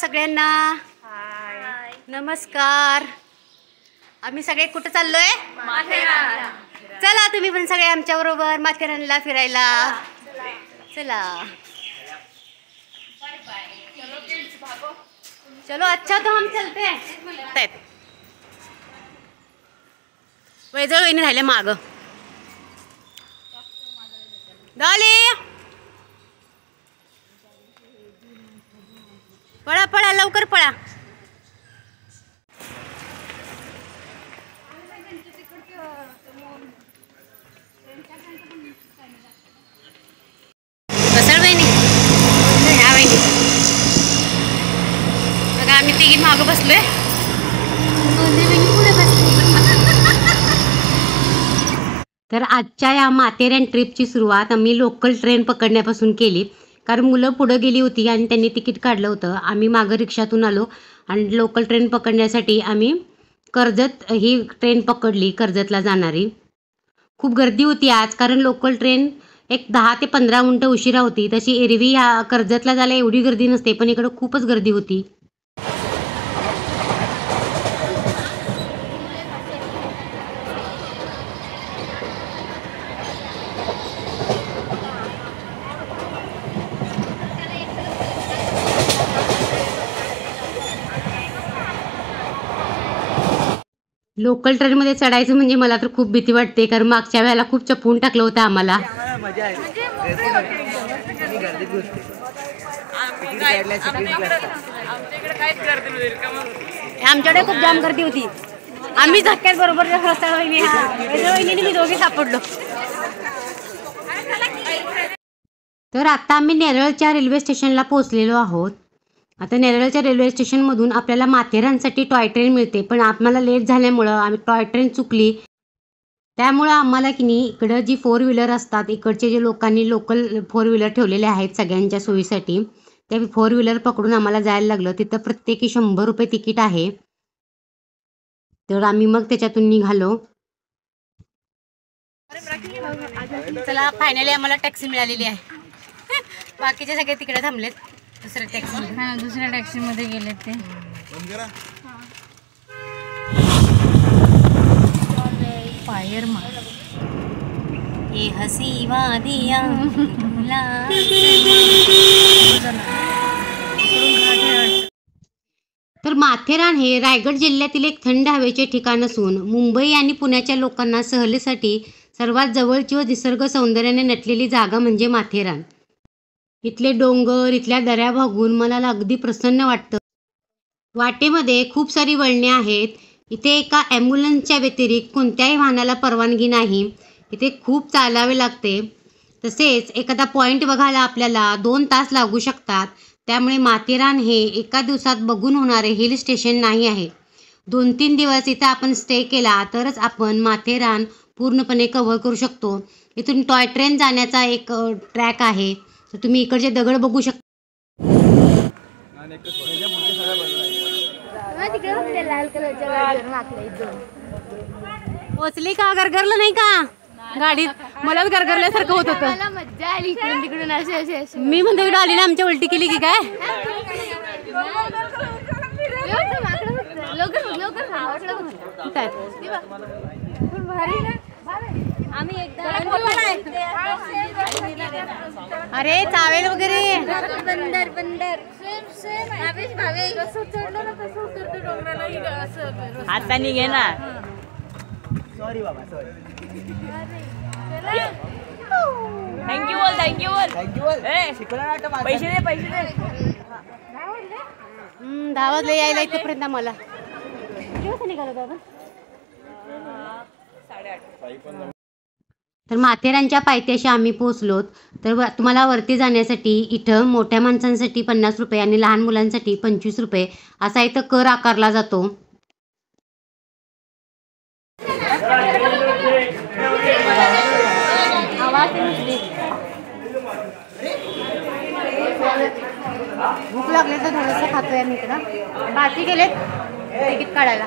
सगळ्यांना. नमस्कार. आम्ही सगळे कुठे चाललोय? माथेरान. चला तुम्ही पण सगळे आमच्या बरोबर माथेरानला फिरायला. चला चलो. अच्छा तो हम चलते हैं. वैजळ वहिनी राहिले माग. डॉली पळा पळा लवकर पळा. कसळ वहिनी ह्या वहिनी बघा आम्ही तिघी मागं बसलोय. तर आजच्या या माथेरान ट्रिपची सुरुवात आम्ही लोकल ट्रेन पकडण्यापासून केली. कारण मुलं पुढं गेली होती आणि त्यांनी तिकीट काढलं होतं. आम्ही मागं रिक्षातून आलो आणि लोकल ट्रेन पकडण्यासाठी आम्ही कर्जत ही ट्रेन पकडली, कर्जतला जाणारी. खूप गर्दी होती आज, कारण लोकल ट्रेन एक 10 ते 15 मिनटं उशिरा होती. तशी एरवी ह्या कर्जतला जायला एवढी गर्दी नसते, पण इकडं खूपच गर्दी होती. लोकल ट्रेनमध्ये चढायचं म्हणजे मला तर खूप भीती वाटते, कारण मागच्या वेळेला खूप चपवून टाकलं होतं आम्हाला. आमच्याकडे खूप जाम गर्दी होती. आम्ही झटक्यात बरोबर वहिनी मी दोघे सापडलो. तर आता आम्ही नेरळच्या रेल्वे स्टेशनला पोहोचलेलो आहोत. आता नेरळच्या रेल्वे स्टेशनमधून आपल्याला माथेरानसाठी टॉय ट्रेन मिळते, पण आम्हाला लेट झाल्यामुळं आम्ही टॉय ट्रेन चुकली. त्यामुळं आम्हाला की नाही इकडं जी 4 व्हीलर असतात, इकडचे जे लोकांनी लोकल 4 व्हीलर ठेवलेले आहेत सगळ्यांच्या सोयीसाठी, त्या 4 व्हीलर पकडून आम्हाला जायला लागलं. तिथं प्रत्येकी 100 रुपये तिकीट आहे. तर आम्ही मग त्याच्यातून निघालो. चला फायनली आम्हाला टॅक्सी मिळालेली आहे. बाकीचे सगळे तिकडे थांबलेत दुसऱ्या टॅक्सीमध्ये गेले ते. फायर ये हसी वादियां. तर माथेरान हे रायगड जिल्ह्यातील एक थंड हवेचे ठिकाण असून मुंबई आणि पुण्याच्या लोकांना सहलीसाठी सर्वात जवळची व निसर्ग सौंदर्याने नटलेली जागा म्हणजे माथेरान. इथले डोंगर, इथल्या दऱ्या बघून मला अगदी प्रसन्न वाटतं. वाटेमध्ये खूप सारी वळणे आहेत. इथे एका ॲम्ब्युलन्सच्या व्यतिरिक्त कोणत्याही वाहनाला परवानगी नाही. इथे खूप चालावे लागते. तसेच एखादा पॉईंट बघायला आपल्याला 2 तास लागू शकतात. त्यामुळे माथेरान हे एका दिवसात बघून होणारे हिल स्टेशन नाही आहे. 2-3 दिवस इथं आपण स्टे केला तरच आपण माथेरान पूर्णपणे कव्हर करू शकतो. इथून टॉय ट्रेन जाण्याचा एक ट्रॅक आहे. तर तुम्ही इकडचे दगड बघू शकता. पोचली का? गरगरलं नाही का गाडीत? मलाच गरगरल्यासारखं होत होतं. मज्जा आली इकडून तिकडून असे. मी म्हणते डॉलीने आमच्या उलटी केली की काय? अरे चावेल वगैरे. आता निघे ना. सॉरी बाबा सॉरी. थँक्यू बोल. पैसे दे 10 वाजले यायला इथपर्यंत आम्हाला. तर माथेरानच्या पायथ्याशी आम्ही पोहोचलो. तर तुम्हाला वरती जाण्यासाठी इथं मोठ्या माणसांसाठी 50 रुपये आणि लहान मुलांसाठी 25 रुपये असा इथं कर आकारला जातो. भूक लागली तर थोडंसं खातोय आम्ही इकडं. बाकी गेलेत तिकीट काढायला.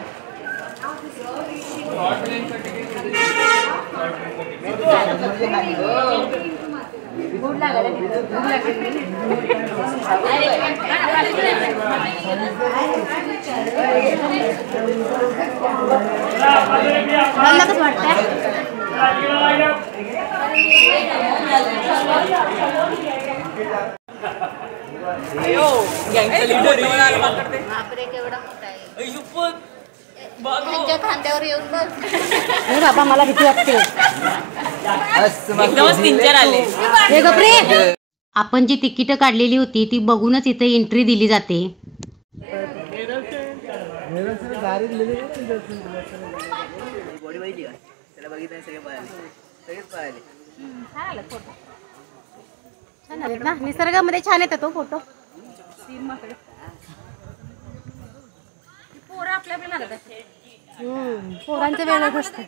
कसं वाटतंय? खांद्यावर येऊन बघ. बाबा मला भीती वाटते. एकदमच पिंजर आले. हे गप्रे. आपण जी तिकीट काढलेली होती ती बघूनच इथे एंट्री दिली जाते. निसर्गामध्ये छान येतो तो फोटो. पोरांचं वेगळंच असतं.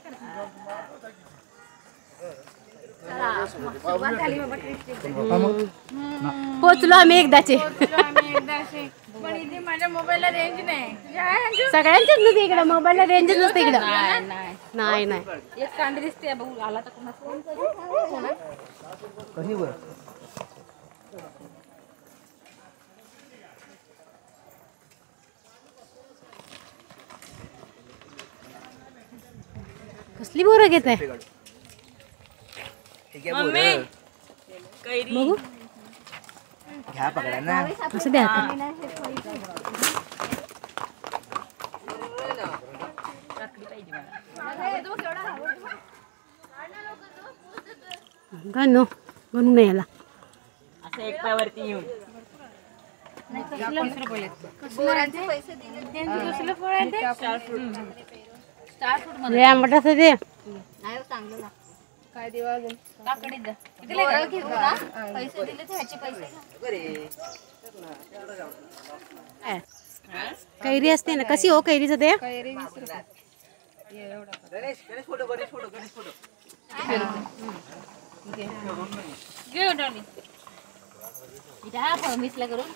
पोचलो आम्ही एकदाचे. पण इथे माझ्या मोबाईलला रेंज नाही. सगळ्यांच्याच नसते इकडं. मोबाईलला रेंजच नसते इकडं. नाही नाही. एक कांडी दिसते बघू आला तर कसली बोरं घेत आहे बघू. घ्या पकडा ना. असं द्या आता. नो बनू नाही याला. असं एक पायावरती येऊन लय आंबट असं ते. काय देवा अजून काकडीत द्या. पैसे दिले तर ह्याचे पैसे कैरी असते ना. कशी हो कैरीचं ते? मिसला करून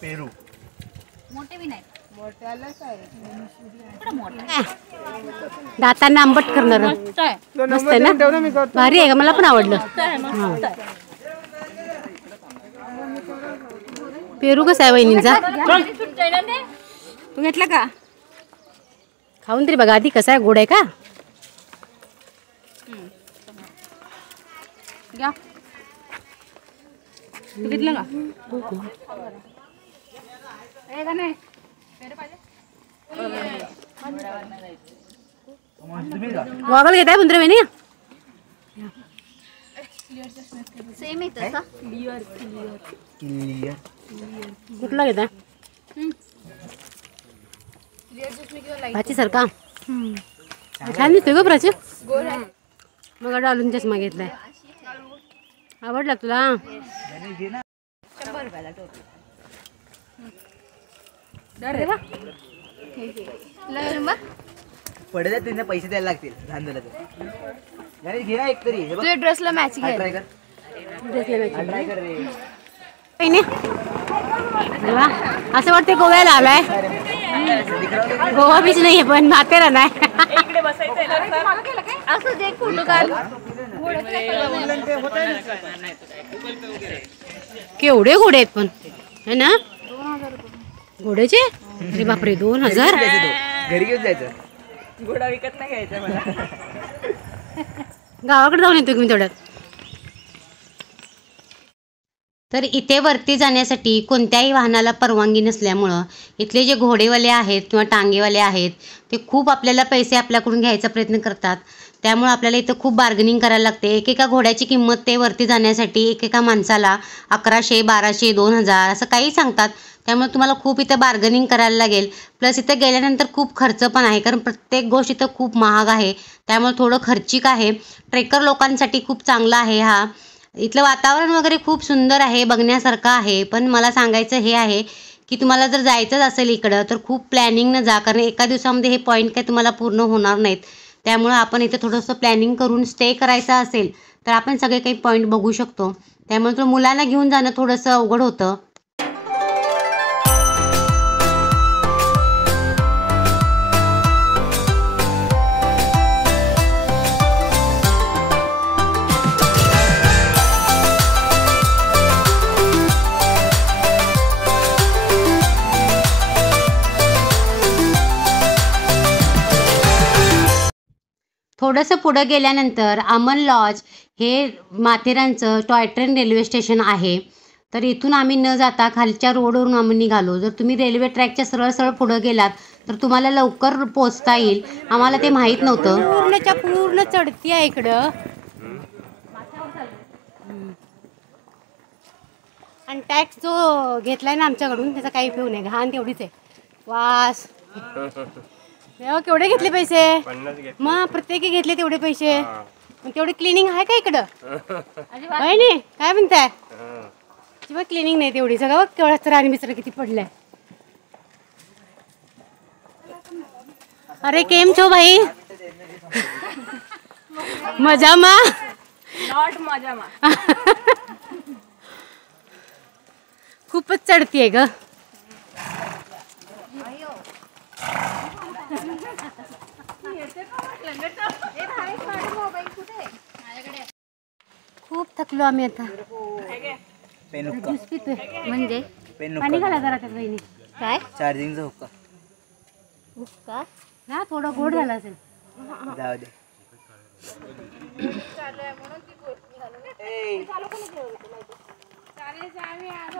पेरू मोठे बी नाही. दातांना आंबट करणार. मस्त आहे ना. भारी आहे का? मला पण आवडलं. पेरू कसा आहे वहिनींचा? तू घेतला का? खाऊन तरी बघा आधी. कसा आहे? गोड आहे का? घेतलं का? गॉगल घेताय पंधरा महिने? सेम आहे तसा. कुठला घेताय? भाची सारखा छान दिसतोय ग प्राची. मग डालून चष्मा घेतलाय. आवडला तुला? पडले त्यांना पैसे द्यायला लागतील. लहान झालं तर घे ना एक तरी. तुझ्या ड्रेसला मॅचिंग आहे. ट्राय कर. ट्राय कर रे. असं वाटतं गोव्याला आलाय. गोवा बीच नाहीये पण माथेरान आहे. असं जे फोटो काढ. केवढे घोडे आहेत पण है ना. घोड्याचे अरे बापरे 2000. घरी घेऊन जायचं. घोडा विकत नाही घ्यायचा मला. गावाकडे जाऊन येतो मी तेवढ्यात. तर इथे वरती जाण्यासाठी कोणत्याही वाहनाला परवानगी नसल्यामुळं इथले जे घोडेवाले आहेत किंवा टांगेवाले आहेत ते खूप आपल्याला पैसे आपल्याकडून घ्यायचा प्रयत्न करतात. त्यामुळे आपल्याला इथं खूप बार्गेनिंग करायला लागते. एकेका घोड्याची किंमत ते वरती जाण्यासाठी एकेका माणसाला 1100, 1200, 2000 असं काही सांगतात. त्यामुळे तुम्हाला खूप इथं बार्गेनिंग करायला लागेल. प्लस इथं गेल्यानंतर खूप खर्च पण आहे कारण प्रत्येक गोष्ट इथं खूप महाग आहे. त्यामुळे थोडं खर्चिक आहे. ट्रेकर लोकांसाठी खूप चांगला आहे हा. इथलं वातावरण वगैरे खूप सुंदर आहे, बघण्यासारखं आहे. पण मला सांगायचं हे आहे की तुम्हाला जर जायचंच असेल इकडं तर खूप प्लॅनिंगनं जा कारण एका दिवसामध्ये हे पॉईंट काही तुम्हाला पूर्ण होणार नाहीत. त्यामुळं आपण इथं थोडंसं प्लॅनिंग करून स्टे करायचं असेल तर आपण सगळे काही पॉईंट बघू शकतो. त्यामुळे तो मुलांना घेऊन जाणं थोडंसं अवघड होतं. थोडंसं पुढं गेल्यानंतर अमन लॉज हे माथेरानचं टॉय ट्रेन रेल्वे स्टेशन आहे. तर इथून आम्ही न जाता खालच्या रोडवरून आम्ही निघालो. जर तुम्ही रेल्वे ट्रॅकच्या सरळ सरळ पुढं गेलात तर तुम्हाला लवकर पोचता येईल. आम्हाला ते माहीत नव्हतं. पूर्णच्या पूर्ण चढती आहे इकडं. आणि टॅक्स जो घेतलाय ना आमच्याकडून त्याचा काही उपयोग नाही. घाण तेवढीच आहे. वास केवढे घेतले पैसे? मग प्रत्येकी घेतले तेवढे पैसे. मग तेवढे क्लिनिंग आहे का इकडं? आहे नाही. काय म्हणताय? किंवा क्लिनिंग नाही तेवढी. सगळं बघ केवढा तर आणि मित्र किती पडलाय. अरे केम छो भाई? मजामा? नॉट मजामा. खूपच चढतीये ग. खूप थकलो आम्ही आता. ज्यूस पितोय. म्हणजे पाणी घाला जरा त्यात वहिनी. काय चार्जिंगचा हुक्का हुक्का ना थोडा गोड झाला असेल. जाऊ दे.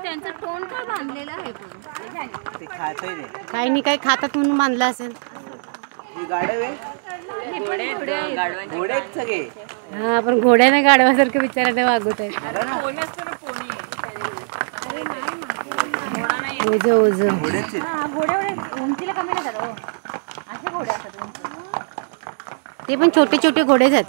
त्यांचा टोन का बांधलेला आहे पण ते खातोय ते. काही नाही काही खातात म्हणून बांधला असेल. ही गाडव आहे. घोडे आहेत सगळे. हा पण घोड्याने गाडवासारखं विचारायला वागवत आहेत. ओझ ओझ घोड्याचे उंचीला कमी नाही झालं. असे घोडे असतात. ते पण छोटे छोटे घोडेच आहेत.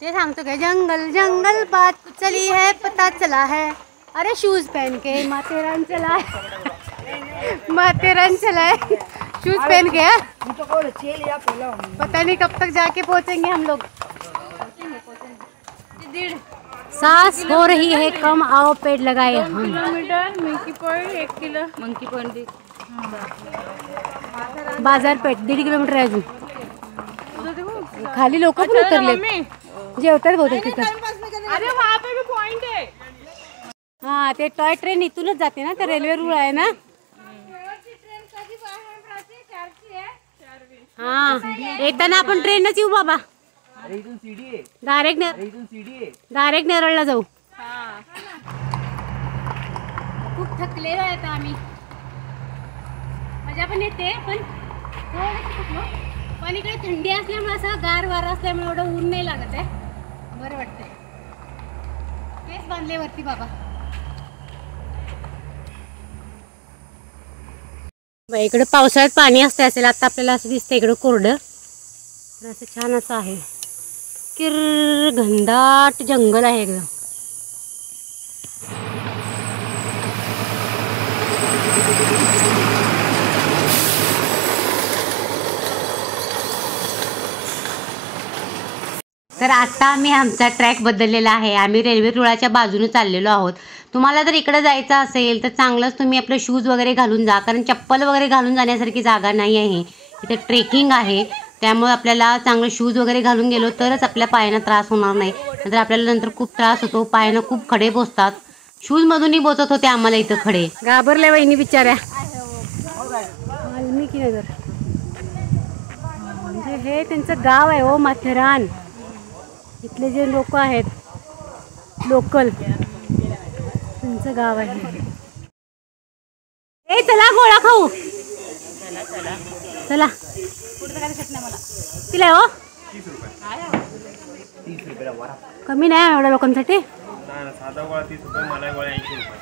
ते सांगतो काय जंगल जंगल बात चली है पता चला है. अरे शूज पहन के माथेरान चला है. माथेरान चला है शूज पहन के. पता नहीं कब तक जाके पहुंचेंगे हम लोग. सांस हो रही है कम आओ पेड़ लगाए हम. Monkey point 1 kilo. Monkey point बाजारपेठ 1.5 किलोमीटर आहे अजून. खाली लोक पण उतरले. जेवतात बहुतेक तिथं. अरे वहाँ पे भी पॉइंट है. हा ते टॉय ट्रेन इथूनच जाते ना. ते रेल्वे रूळ आहे ना. हा येताना आपण ट्रेनच येऊ बाबा. अरे इथून सीडी आहे. डायरेक्ट नेरळला जाऊ. खूप थकलेलो आहे आता आम्ही. मजा पण येते पण पण इकडे थंडी असल्यामुळे असं गार वारा असल्यामुळे एवढं ऊन नाही लागत आहे. बरं वाटतंय. केस बांधले वरती बाबा. इकडे पावसाळ्यात पाणी असते असेल. आता आपल्याला असं दिसतं इकडं कोरडं. असं छान असं आहे. किर्र घनदाट जंगल आहे एकदम. तर आता आम्ही आमचा ट्रॅक बदललेला आहे. आम्ही रेल्वे रुळाच्या बाजूने चाललेलो आहोत. तुम्हाला जर इकडे जायचं असेल तर चांगलंच तुम्ही आपले शूज वगैरे घालून जा. कारण चप्पल वगैरे घालून जाण्यासारखी जागा नाही आहे. इथे ट्रेकिंग आहे त्यामुळे आपल्याला चांगलं शूज वगैरे घालून गेलो तरच आपल्या पायांना त्रास होणार नाही. नंतर आपल्याला नंतर खूप त्रास होतो. पायांना खूप खडे बोचतात. शूजमधूनही बोचत होते आम्हाला इथं खडे. घाबरल्या वहिनी बिचाऱ्या. वाल्मिकी नगर म्हणजे हे त्यांचं गाव आहे हो माथेरान. इथले जे लोक आहेत लोकल त्यांचं गाव आहे. ए चला गोळा खाऊ. चला किती हो? कमी नाही एवढ्या लोकांसाठी. साधा गोळा 30 रुपये. मला गोळा 80 रुपये.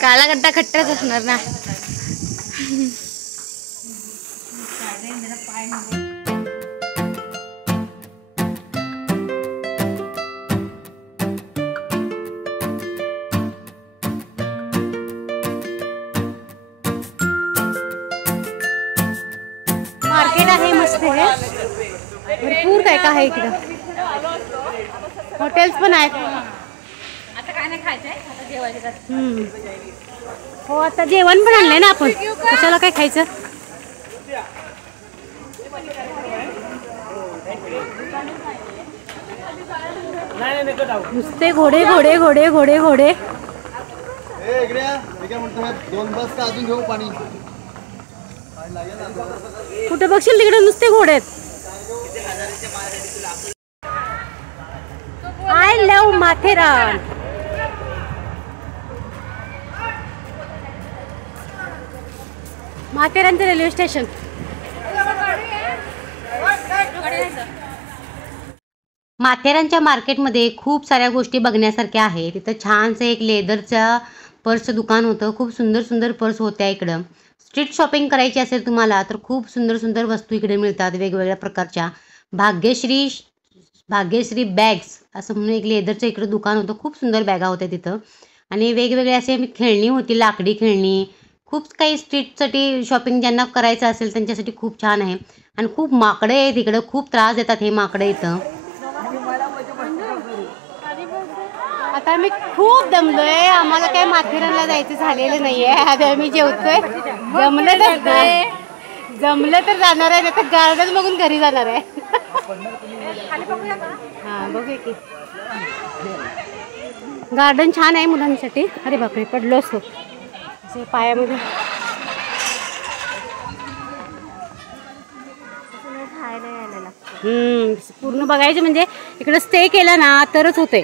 काला गड्डा खट्टाच असणार ना. मार्केट आहे मस्त आहे. भरपूर काय काय आहे इकडं. हॉटेल्स पण आहेत. आता काय नाही खायचंय. आता जेवायचं. हो आता जेवण पण आणलंय ना आपण, कशाला काय खायचं. नुसते घोडे घोडे घोडे घोडे घोडे. कुठे बघशील तिकडे नुसते घोडे आहेत. I love Matheran. माथेरानचं रेल्वे स्टेशन. माथेरानच्या मार्केटमध्ये खूप साऱ्या गोष्टी बघण्यासारख्या आहेत. तिथं छानसं एक लेदरचा पर्सचं दुकान होतं. खूप सुंदर सुंदर पर्स होत्या इकडं. स्ट्रीट शॉपिंग करायची असेल तुम्हाला तर खूप सुंदर सुंदर वस्तू इकडे मिळतात वेगवेगळ्या प्रकारच्या. भाग्यश्री बॅग्स असं म्हणून एक लेदरचं इकडं दुकान होतं. खूप सुंदर बॅगा होत्या तिथं आणि वेगवेगळे असे खेळणी होती, लाकडी खेळणी. खूप काही स्ट्रीटसाठी शॉपिंग ज्यांना करायचं असेल त्यांच्यासाठी खूप छान आहे. आणि खूप माकडे आहेत इकडं, खूप त्रास देतात हे माकडे इथं. आता मी खूप दमलोय, आम्हाला काय माथेरानला जायचं झालेलं नाहीये. आता मी जेवतोय. जमलं तर जाणार आहे, नाही तर गार्डन बघून घरी जाणार आहे. हा बघूया की गार्डन छान आहे मुलांसाठी. अरे बापरे पडलो असतो असे पायामध्ये. पूर्ण बघायचं म्हणजे इकडे स्टे केला ना तरच होते.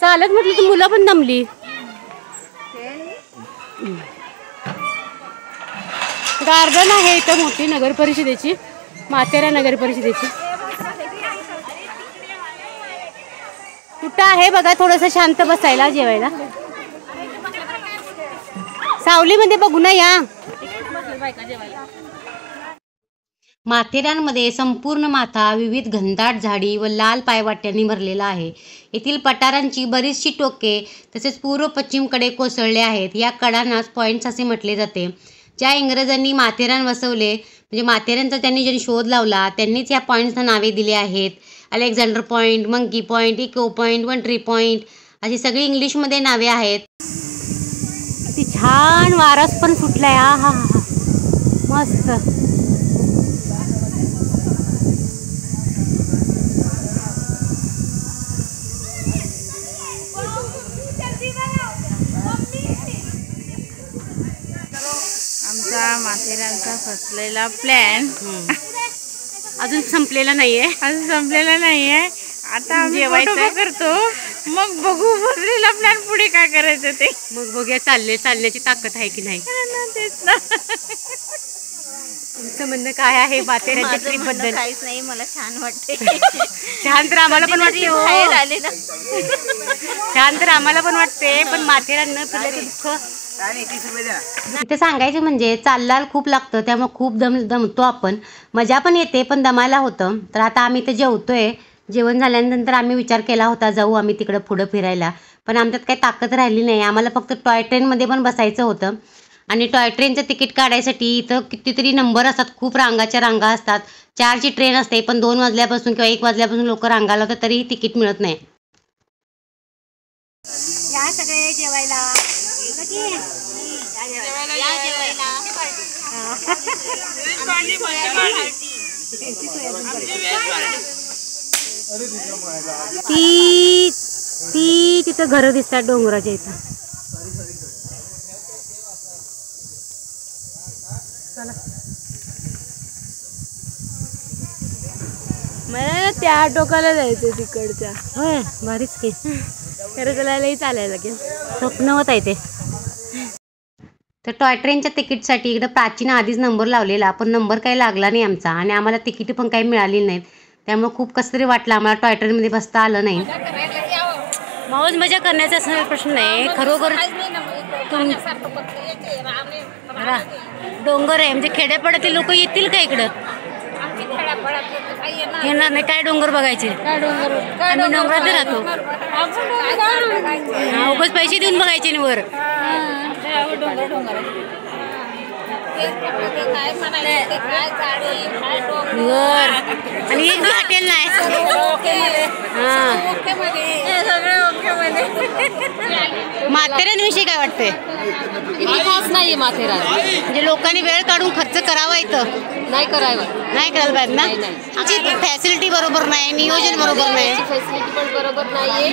चालत म्हटलं तर मुलं पण दमली. गार्डन आहे इथं मोठी नगर परिषदेची, माथेरान नगर परिषदेची. कुठं आहे बघा थोडंसं शांत बसायला जेवायला. सावलीमध्ये बघू ना या. माथेरानमध्ये संपूर्ण माथा विविध घनदाट झाडी व लाल पायवाट्यांनी भरलेला आहे. येथील पठारांची बरीचशी टोके तसेच पूर्व पश्चिमकडे कोसळले आहेत. या कडांनाच पॉईंट्स असे म्हटले जाते. ज्या इंग्रजांनी माथेरान वसवले म्हणजे माथेरानचा ज्यांनी शोध लावला त्यांनीच या पॉईंट्सना नावे दिली आहेत. Alexander point, monkey point, echo point, one tree point अशी सगळी इंग्लिशमध्ये नावे आहेत. किती छान वारस पण सुटलाय. हा हा हा मस्त. आमचा माथेरानचा फसलेला प्लॅन अजून संपलेला नाहीये. आता आम्ही फोटो करतो, मग बघू फसलेला प्लॅन पुढे काय करायचं ते. मग बघूया चालण्याची ताकद आहे की नाही. तेच ना. तुमचं म्हणणं काय आहे माथेरानच्या ट्रिप बद्दल? काहीच नाही, मला छान वाटते. छान तर आम्हाला पण वाटते हो. आले ना. छान तर आम्हाला पण वाटते, पण माथेरान न फिरल्याचं दुःख. इथे सांगायचं म्हणजे चालल्याला खूप लागतं, त्यामुळे खूप दमतो आपण. मजा पण येते पण दमायला होतं. तर आता आम्ही इथे जेवतोय. जेवण झाल्यानंतर आम्ही विचार केला होता जाऊ आम्ही तिकडं पुढं फिरायला, पण आमच्यात काही ताकद राहिली नाही. आम्हाला फक्त टॉय ट्रेनमध्ये पण बसायचं होतं आणि टॉय ट्रेनचं तिकीट काढायसाठी इथं कितीतरी नंबर असतात, खूप रांगाच्या रांगा असतात. 4ची ट्रेन असते पण 2 वाजल्यापासून किंवा 1 वाजल्यापासून लोक रांगाला होतात तरीही तिकीट मिळत नाही. या सगळे जेवायला. ती तिथं घरं दिसतात डोंगराच्या इथं. मला त्या टोकाला जायचं तिकडच्या. होय भारीच की. खरं चालायलाही चालायला लागेल. स्वप्न होत आहे ते. तर टॉय ट्रेनच्या तिकीटसाठी इकडं प्राचीन आधीच नंबर लावलेला, पण नंबर काही लागला नाही आमचा आणि आम्हाला तिकीट पण काही मिळाली नाहीत. त्यामुळे खूप कसं तरी वाटलं, आम्हाला टॉय ट्रेनमध्ये बसता आलं नाही. मौज मजा करण्याचा असं प्रश्न नाही, खरोखर डोंगर आहे म्हणजे खेड्यापाड्यातील लोक येतील का इकडं? येणार नाही. काय डोंगर बघायचे? आम्ही डोंगरात राहतो. उगाच पैसे देऊन बघायचे वर. काय म्हणायचं ते काय गाडी काय डोंगर वर आणि एक बी हॉटेल नाही. हा सगळे ओके मध्ये. माथेरानविषयी काय वाटतंय? इतिहास नाहीये माथेरान. म्हणजे लोकांनी वेळ काढून खर्च करावा इथं नाही करावं. नाही करायला पाहिजे ना. आमची फॅसिलिटी बरोबर नाही, नियोजन बरोबर नाही फॅसिलिटी पण बरोबर नाहीये.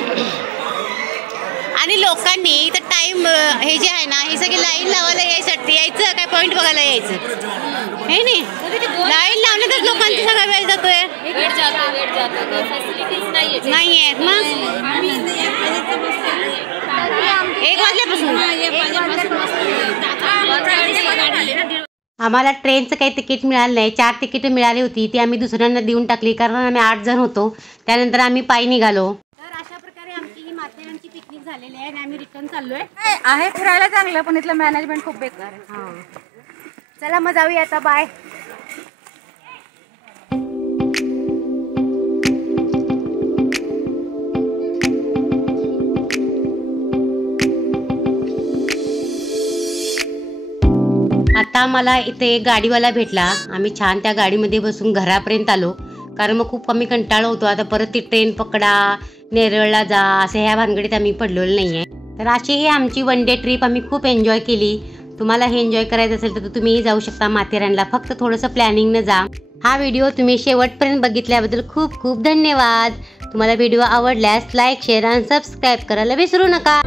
आणि लोकांनी इथं टाइम हे जे आहे ना हे सगळी लाईन लावायला यायचं काय पॉईंट बघायला यायचं हे नाही. लाईन लावले तर लोकांचा सगळा वेळ जातोय. वेळ जातो फॅसिलिटीज नाहीये. नाही आहेत मग 1 वाजल्यापासून. आम्हाला ट्रेनचं काही तिकीट मिळालं नाही. 4 तिकीट मिळाली होती ती आम्ही दुसऱ्यांना देऊन टाकली कारण आम्ही 8 जण होतो. त्यानंतर आम्ही पायी निघालो. तर अशा प्रकारे आमची ही माथेरानची पिकनिक झालेली आहे आणि आम्ही रिटर्न चाललोय. आहे फिरायला चांगलं पण इथलं मॅनेजमेंट खूप बेकार आहे. चला मग जाऊया आता. बाय. आता मला इथे एक गाडीवाला भेटला. आम्ही छान त्या गाडीमध्ये बसून घरापर्यंत आलो कारण मग खूप कमी कंटाळा होतो. आता परत ती ट्रेन पकडा, नेरळला जा, असं ह्या भानगडीत आम्ही पडलेलो नाही आहे. तर अशी ही आमची 1 डे ट्रिप आम्ही खूप एन्जॉय केली. तुम्हाला हे एन्जॉय करायचं असेल तर तुम्हीही जाऊ शकता माथेरानला. फक्त थोडंसं प्लॅनिंगनं जा. हा व्हिडिओ तुम्ही शेवटपर्यंत बघितल्याबद्दल खूप खूप धन्यवाद. तुम्हाला व्हिडिओ आवडल्यास लाईक, शेअर आणि सबस्क्राईब करायला विसरू नका.